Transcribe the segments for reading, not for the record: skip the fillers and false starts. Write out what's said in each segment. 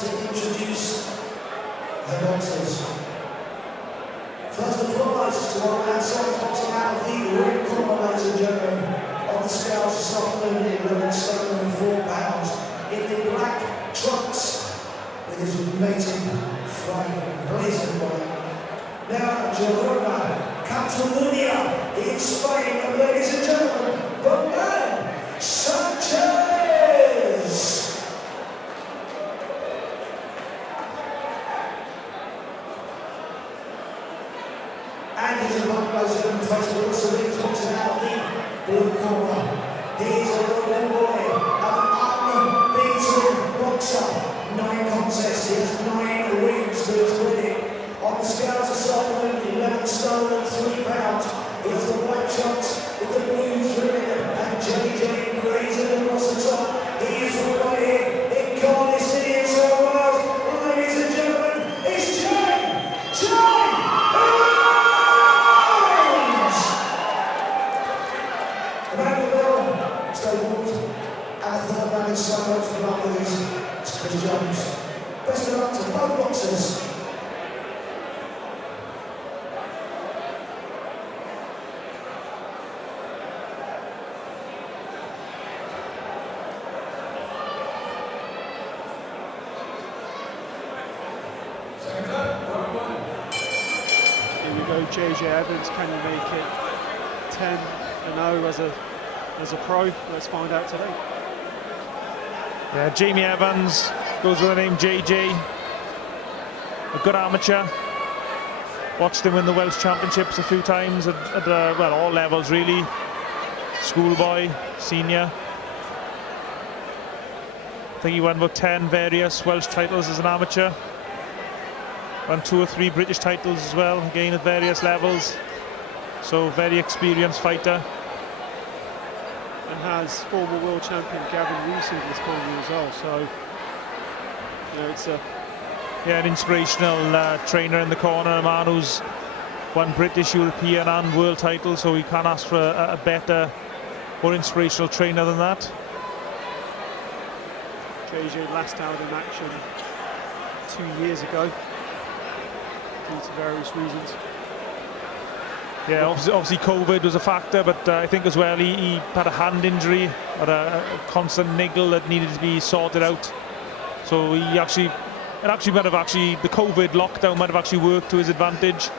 to introduce the boxers. First and foremost, to our outside boxing out of the ring corner, ladies and gentlemen, on the scales this afternoon, 11 stone and 4 pounds, in the black trunks with his native flag blazing white. Now, Girona, Catalunya, in Spain, and ladies and gentlemen, Berman, Sanchez! And he's a ladies and Facebook, so he's boxing out the blue corner. He's a local boy, an unbeaten boxer. 9 contests, he has 9 wins to his winning. On the scales of Solomon, 11 stone and 3 pounds. He has the white trunks with the blue ribbon and JJ grazing across the top. He is right here in Cardiff City in South Wales. Ladies and gentlemen, it's Johal! So much for luck with these, it's Chris Jones. Best of luck to both boxers. Here we go, JJ Evans, can you make it 10-0 as a pro? Let's find out today. Yeah, Jamie Evans goes with the name JJ, a good amateur. Watched him win the Welsh Championships a few times at well, all levels really. Schoolboy, senior. I think he won about 10 various Welsh titles as an amateur. Won 2 or 3 British titles as well, again at various levels. So very experienced fighter. And has former world champion Gavin Rees in this corner as well, so you know, it's an inspirational trainer in the corner, a man who's won British, European and world titles, so we can't ask for a better, more inspirational trainer than that. JJ last out in action 2 years ago due to various reasons. Yeah, obviously COVID was a factor, but I think as well he had a hand injury, had a constant niggle that needed to be sorted out. So the COVID lockdown might have actually worked to his advantage.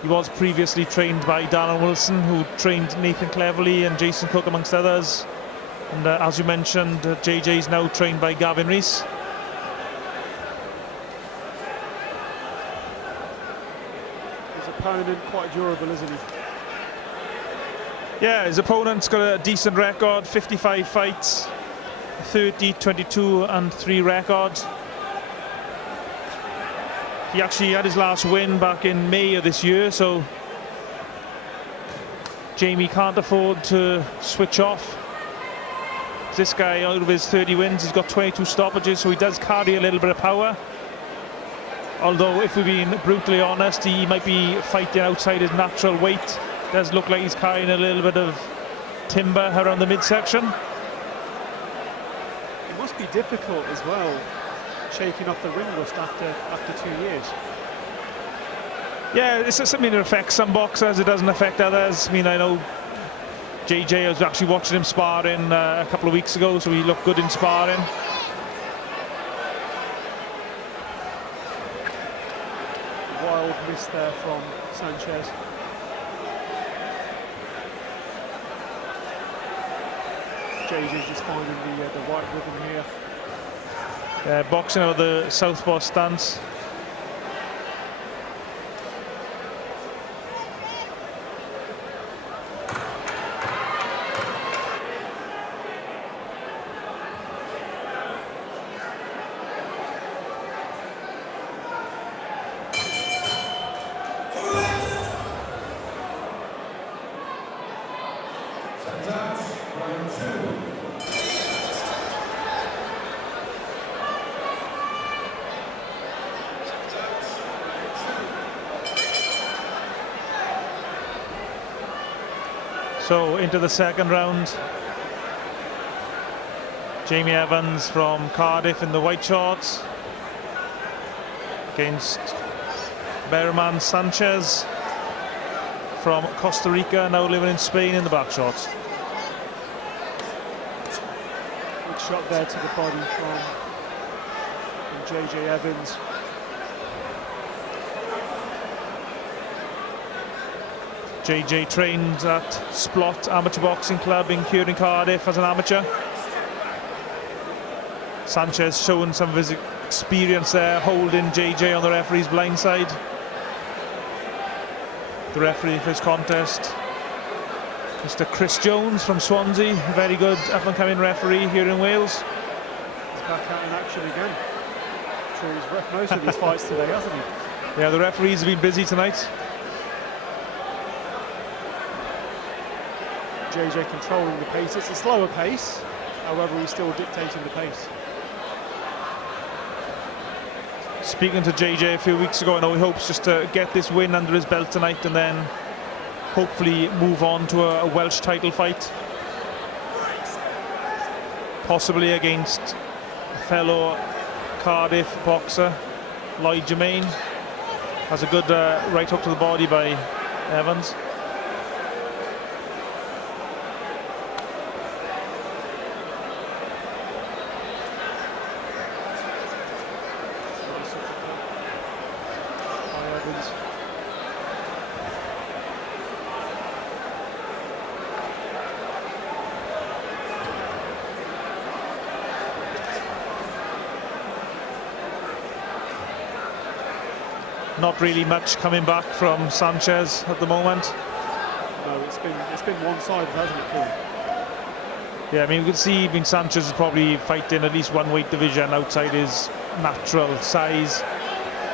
He was previously trained by Darren Wilson, who trained Nathan Cleverly and Jason Cook amongst others. And as you mentioned, JJ is now trained by Gavin Rees. Opponent quite durable, isn't he? Yeah, his opponent's got a decent record, 55 fights, 30, 22 and 3 records. He actually had his last win back in May of this year, so Jamie can't afford to switch off. This guy, out of his 30 wins, he's got 22 stoppages, so he does carry a little bit of power. Although, if we're being brutally honest, he might be fighting outside his natural weight. Does look like he's carrying a little bit of timber around the midsection. It must be difficult as well, shaking off the ring rust after 2 years. Yeah, it's something that affects some boxers. It doesn't affect others. I mean, I know JJ, I was actually watching him sparring a couple of weeks ago, so he looked good in sparring. Wild miss there from Sanchez. JJ's just finding the white rhythm here. Boxing out of the southpaw stance. So into the second round. Jamie Evans from Cardiff in the white shorts against Berman Sanchez from Costa Rica, now living in Spain, in the black shorts. Good shot there to the body from JJ Evans. JJ trained at Splot Amateur Boxing Club in Cardiff as an amateur. Sanchez showing some of his experience there, holding JJ on the referee's blind side. The referee for his contest, Mr. Chris Jones from Swansea, a very good up-and-coming referee here in Wales. He's back out in action again. I'm sure he's ref most of these fights today, hasn't he? Yeah, the referees have been busy tonight. JJ controlling the pace. It's a slower pace, however he's still dictating the pace. Speaking to JJ a few weeks ago, I know he hopes just to get this win under his belt tonight and then hopefully move on to a Welsh title fight, possibly against a fellow Cardiff boxer, Lloyd Germain. Has a good right hook to the body by Evans. Not really much coming back from Sanchez at the moment. No, it's been one-sided, hasn't it, Paul? Yeah, I mean, we can see Sanchez is probably fighting at least one weight division outside his natural size.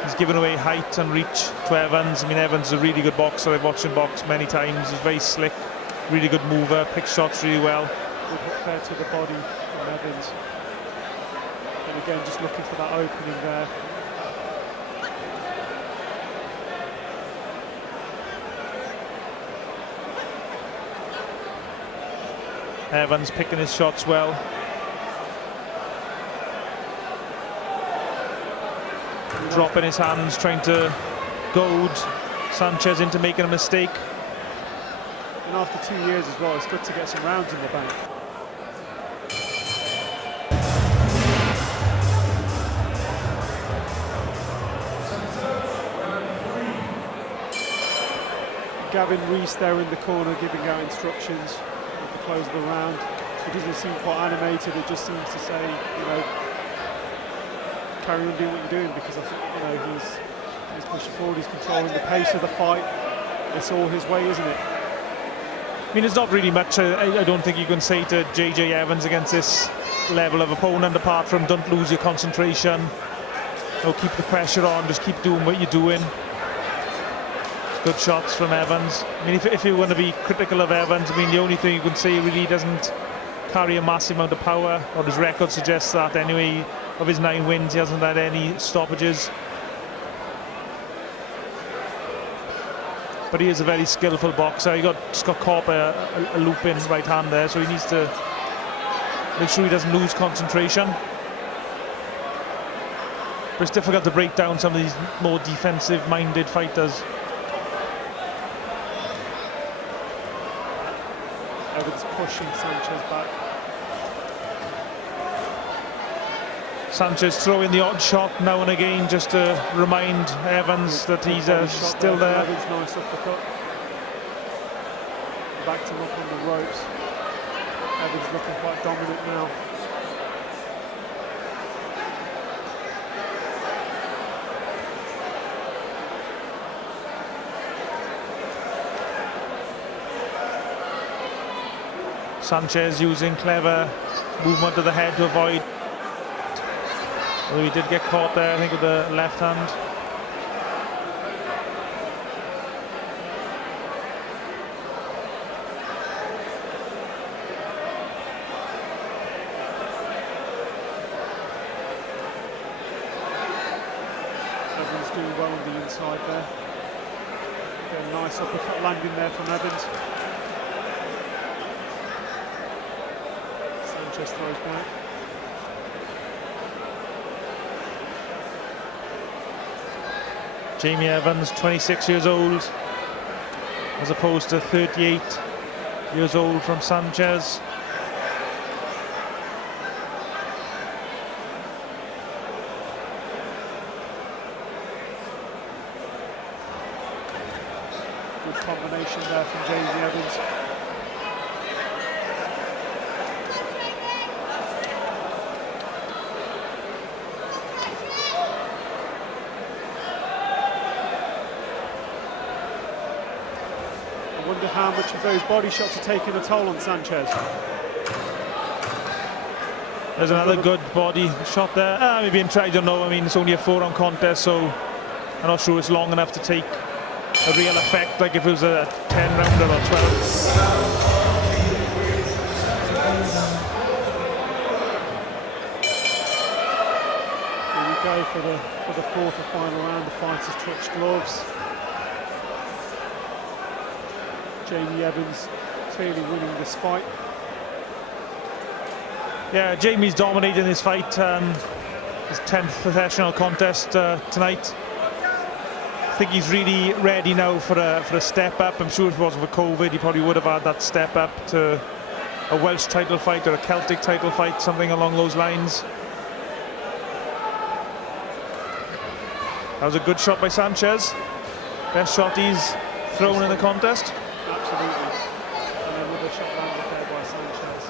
He's given away height and reach to Evans. I mean, Evans is a really good boxer. I've watched him box many times. He's very slick, really good mover, picks shots really well. Good hook there to the body from Evans. And again, just looking for that opening there. Evans picking his shots well. Dropping his hands, trying to goad Sanchez into making a mistake. And after 2 years as well, it's good to get some rounds in the bank. Gavin Rees there in the corner giving out instructions at the close of the round. He doesn't seem quite animated, it just seems to say, you know, carry on doing what you're doing, because I think, you know, he's pushing forward, he's controlling the pace of the fight. It's all his way, isn't it? I mean, there's not really much I don't think you can say to JJ Evans against this level of opponent, apart from don't lose your concentration. You know, keep the pressure on, just keep doing what you're doing. Good shots from Evans. I mean, if you want to be critical of Evans, I mean, the only thing you can say really doesn't carry a massive amount of power, or his record suggests that anyway. Of his 9 wins, he hasn't had any stoppages. But he is a very skillful boxer. He just got caught by a looping right hand there, so he needs to make sure he doesn't lose concentration. But it's difficult to break down some of these more defensive-minded fighters. Evans pushing Sanchez back. Sanchez throwing the odd shot now and again just to remind Evans that he's still there. Evans, nice uppercut. Backed him up on the ropes. Evans looking quite dominant now. Sanchez using clever movement of the head to avoid. Although he did get caught there, I think, with the left hand. Evans doing well on the inside there. A nice uppercut landing there from Evans. Sanchez throws back. Jamie Evans, 26 years old, as opposed to 38 years old from Sanchez. Good combination there from Jamie Evans. I wonder how much of those body shots are taking a toll on Sanchez. There's another good body shot there. Maybe in try, I don't know. I mean, it's only a 4-round contest, so I'm not sure it's long enough to take a real effect, like if it was a 10-rounder or 12. Here we go for the fourth and final round. The fighters touch gloves. Jamie Evans clearly winning this fight. Yeah, Jamie's dominating this fight. His 10th professional contest tonight. I think he's really ready now for a step up. I'm sure if it wasn't for COVID, he probably would have had that step up to a Welsh title fight or a Celtic title fight, something along those lines. That was a good shot by Sanchez. Best shot he's thrown in the contest. Absolutely. And another shot landed there by Sanchez.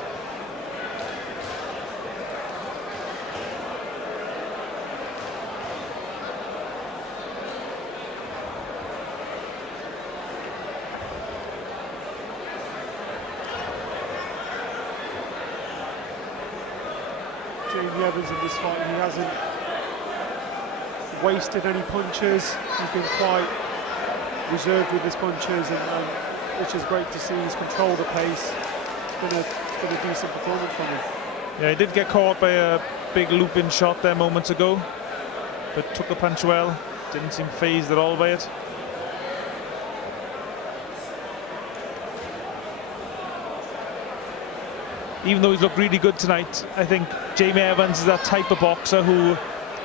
Jamie Evans in this fight, he hasn't wasted any punches. He's been quite reserved with his punches, and which is great to see. He's controlled the pace. It's been a decent performance from him. Yeah, he did get caught by a big looping shot there moments ago, but took the punch well. Didn't seem fazed at all by it. Even though he's looked really good tonight, I think Jamie Evans is that type of boxer who,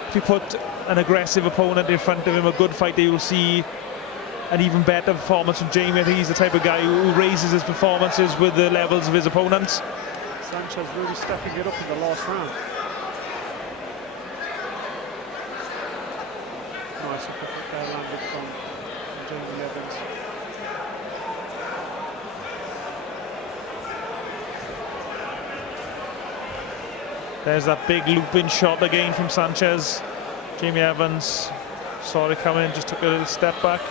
if you put an aggressive opponent in front of him, a good fighter, you'll see an even better performance from Jamie. I think he's the type of guy who raises his performances with the levels of his opponents. Sanchez really stepping it up in the last round. Nice uppercut there landed from Jamie Evans. There's that big looping shot again from Sanchez. Jamie Evans saw it coming, just took a little step back.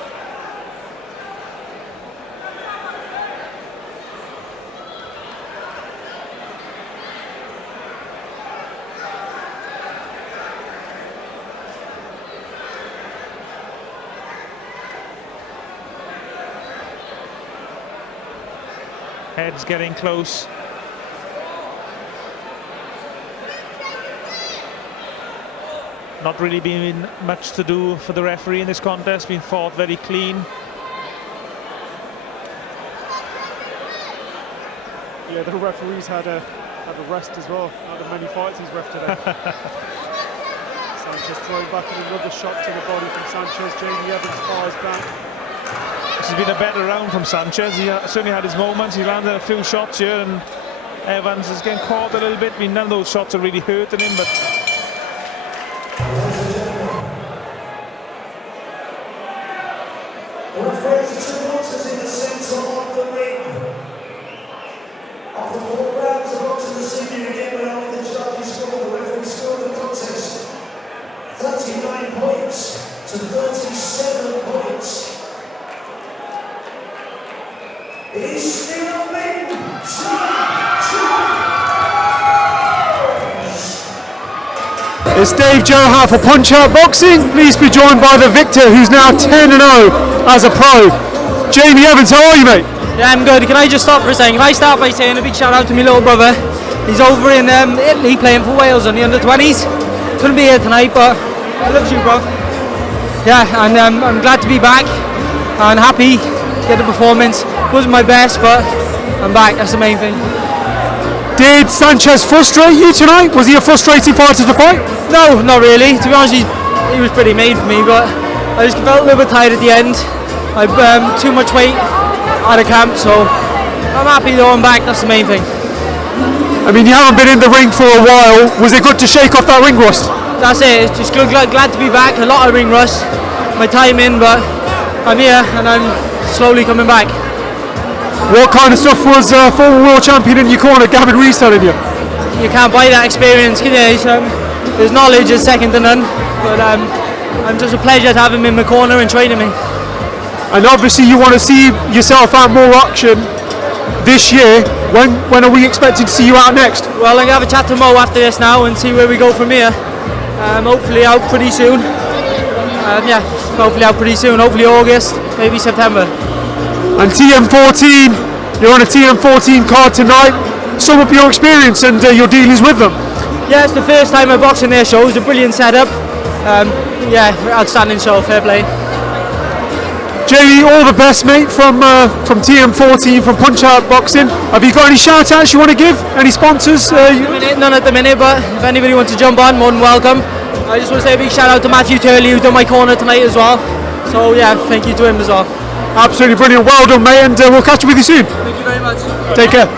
Head's getting close. Not really been much to do for the referee in this contest, been fought very clean. Yeah, the referee's had a rest as well, out of many fights he's ref today. Sanchez throwing back and another shot to the body from Sanchez. Jamie Evans fires back. This has been a better round from Sanchez. He certainly had his moments. He landed a few shots here, and Evans is getting caught a little bit. I mean, none of those shots are really hurting him, but The referee's two boxers in the centre of the ring. After 4 rounds of boxing this evening, again, when after the judges scored, the referee scored the contest 39 points to 37 points. It is still big It's Dave Johal for Punch Out Boxing. Please be joined by the victor, who's now 10-0 as a pro. Jamie Evans, how are you, mate? Yeah, I'm good. Can I just stop for a second? Can I start by saying a big shout out to my little brother? He's over in Italy playing for Wales on the under-20s. Couldn't be here tonight, but I love you, bro. Yeah, and I'm glad to be back and happy to get the performance. Wasn't my best, but I'm back. That's the main thing. Did Sanchez frustrate you tonight? Was he a frustrating fighter to fight? No, not really. To be honest, he was pretty made for me, but I just felt a little bit tired at the end. I've too much weight out of camp, so I'm happy though I'm back. That's the main thing. I mean, you haven't been in the ring for a while. Was it good to shake off that ring rust? That's it. It's just good, glad to be back. A lot of ring rust, my time in, but I'm here and I'm slowly coming back. What kind of stuff was former world champion in your corner, Gavin Rees, telling you? You can't buy that experience, can you? His knowledge is second to none, but I'm just a pleasure to have him in my corner and training me. And obviously you want to see yourself out more action this year. When are we expecting to see you out next? Well, I'm going to have a chat to Mo after this now and see where we go from here. Hopefully out pretty soon. Hopefully out pretty soon. Hopefully August, maybe September. And TM14, you're on a TM14 card tonight. Sum up your experience and your dealings with them. Yeah, it's the first time I box in their show. It's a brilliant setup. Outstanding show, fair play. Jamie, all the best, mate, from TM14, from Punch Out Boxing. Have you got any shout outs you want to give? Any sponsors? None at the minute, but if anybody wants to jump on, more than welcome. I just want to say a big shout out to Matthew Turley, who's done my corner tonight as well. So yeah, thank you to him as well. Absolutely brilliant. Well done, mate, and we'll catch up with you soon. Thank you very much. Take care.